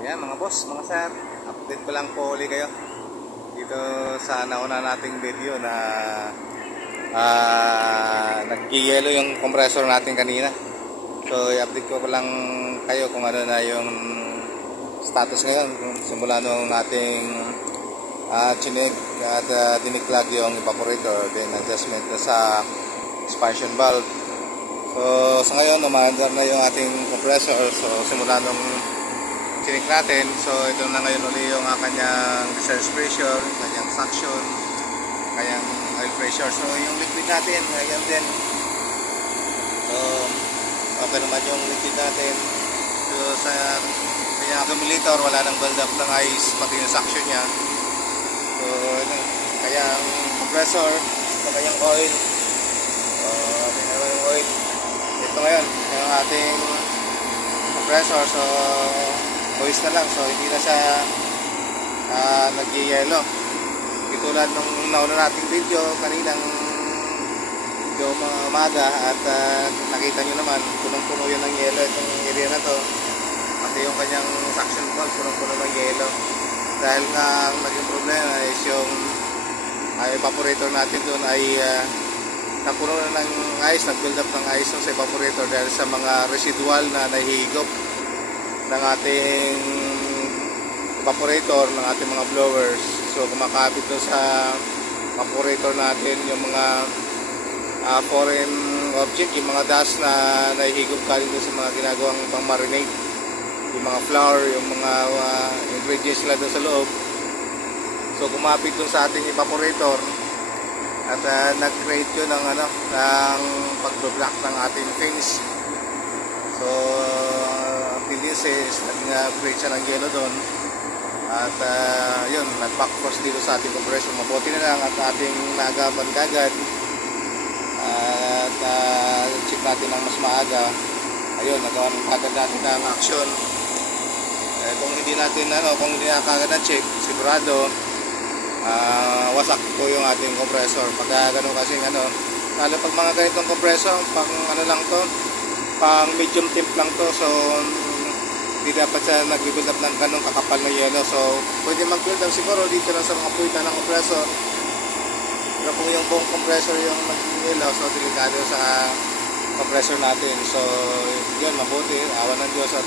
Yan mga boss, mga sir, update ko lang po ulit kayo dito sa nauna nating video na nag-yelo yung compressor natin kanina. So i-update ko lang kayo kung ano na yung status ngayon simula nung nating chinig at diniklag yung evaporator, then adjustment sa expansion valve. So sa ngayon umaandar na yung ating compressor. So simula nung chinik natin, so ito na ngayon uli yung kanyang discharge pressure, kanyang suction, kanyang oil pressure. So yung liquid natin ngayon din, so okay naman yung liquid natin. So sa kanyang accumulator wala nang build up ng ice, pati yung suction nya. So ito, kanyang compressor, ito kanyang oil, yung oil. Ito ngayon yung ating compressor. So moist na lang, so hindi na siya nag-yelo. Tulad nung nauna nating video kaninang video umaga at nakita nyo naman punong-puno yun ng yelo itong area na to, pati yung kanyang suction valve punong-puno ng yelo dahil nga ang naging problema is yung evaporator natin doon ay napuno na ng ice, nag-build up ng ice sa evaporator dahil sa mga residual na nahihigop ng ating evaporator, ng ating mga blowers. So kumakapit doon sa evaporator natin yung mga foreign object, yung mga dust na nahihigop galing doon sa mga ginagawang pang marinate, yung mga flour, yung mga ingredients nila doon sa loob. So kumapit doon sa ating evaporator at nag-create yun ng pag-block ng ating fins. So is nag-create siya ng yelo doon at yun, nag-back force dito sa ating compressor. Mabuti na lang at ating naagapan kagad at check natin ng mas maaga. Ayun, nagawa ng kagad natin ng action. Kung hindi natin kung hindi na kagad na check, sigurado wasak po yung ating compressor pag gano'n. Kasi lalo pag mga ganitong compressor pang lang to, pang medium temp lang to, so hindi dapat siya nag-build up ng ganong kakapal na yelo. So pwede mag-build up siguro dito lang sa mga puwita ng compressor, pero kung yung buong compressor yung mag-yelo, so delikado sa compressor natin. So yun, mabuti, awan ng Diyos at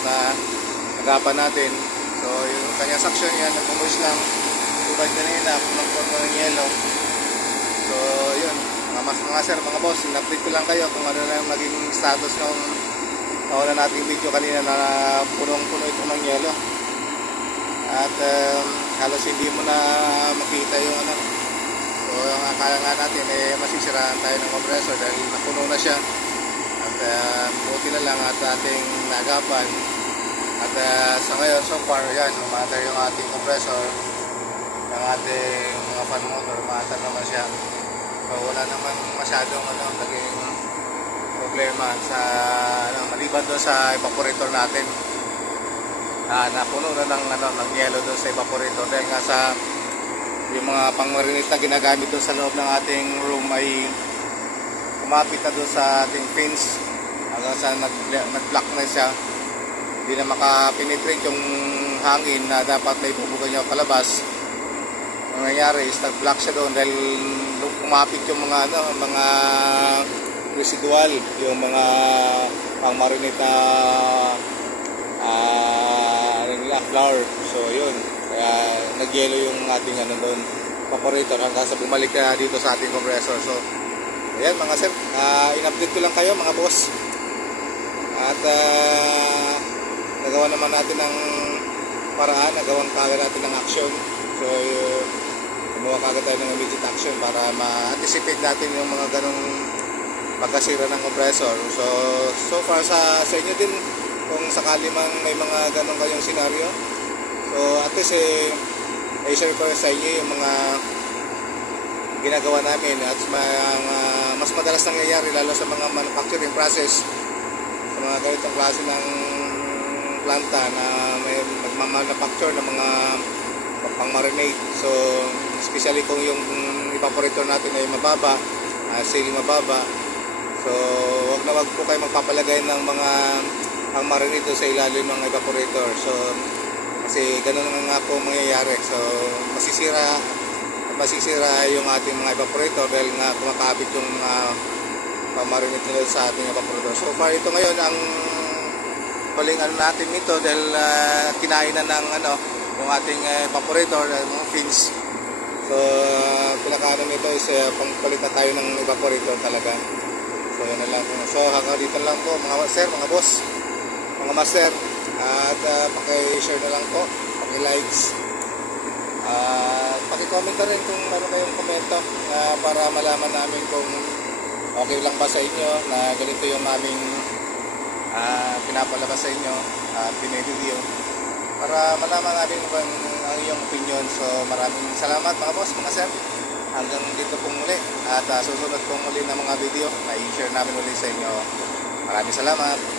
nagapan natin. So yung kanyang suction yan, nag-moist lang tulad kanina, punong-puno ng yelo. So yun, mga sir, mga boss, in-update ko lang kayo kung ano na yung naging status ng nauna nating video kanina na punong-puno ito ng yelo. At halos hindi mo na makita yung so yung akala nga natin masisiraan tayo ng compressor dahil napuno na siya. At buti na lang at ating nagapan. At sa ngayon, so far, yan, umatar yung ating compressor ng ating mga fan motor, umatar naman siya. So wala naman masyadong naging problema sa maliban doon sa evaporator natin. Napuno na ng yelo doon sa evaporator dahil nga sa yung mga pang-marinate na ginagamit doon sa loob ng ating room ay kumapit na doon sa ating fins hanggang sa nag-block na siya. Hindi na makapenetrate yung hangin na dapat na ibubuga niya palabas. Ang nangyari is nag-block siya doon dahil kumapit yung mga mga residual, yung mga pang-marinate na flour. So yun, kaya nag-yelo yung ating doon evaporator hanggang sa bumalik na dito sa ating compressor. So ayan mga sir, in-update ko lang kayo mga boss. At nagawa naman natin ng paraan, nagawan kagad natin ng action. So gumawa kagad tayo ng immediate action para ma-anticipate natin yung mga ganong pagkasira ng compressor. So far sa inyo din, kung sakali man may mga ganong kayong senaryo, so at least i-share ko sa inyo yung mga ginagawa namin at mas madalas nangyayari lalo sa mga manufacturing process, sa mga ganitong klase ng planta na may magmamanufacture ng mga pang-marinate. So especially kung yung evaporator natin ay mababa, ceiling mababa, so wag po kayo magpapalagay ng mga pang-marinate sa ilalim ng evaporator. So Kasi ganun nga po mangyayari. So masisira yung ating mga evaporator dahil nga kumakabit yung pamarinit nila sa ating evaporator. So far ito ngayon ang huling natin nito dahil kinain na ng yung ating evaporator, mga fins. So pinakaano nito is pangpalit na tayo ng evaporator talaga. So yun na lang po. So hanggang dito lang po mga sir, mga boss, mga master. At paki-share na lang po, paki-likes. Paki-comment na rin kung meron kayong komento para malaman namin kung okay lang ba sa inyo na ganito yung aming pinapalabas sa inyo, pinay-review, para malaman namin kung ang iyong opinion. So maraming salamat mga boss, mga sir. Hanggang dito pong muli at susunod pong muli ng mga video na i-share namin ulit sa inyo. Maraming salamat.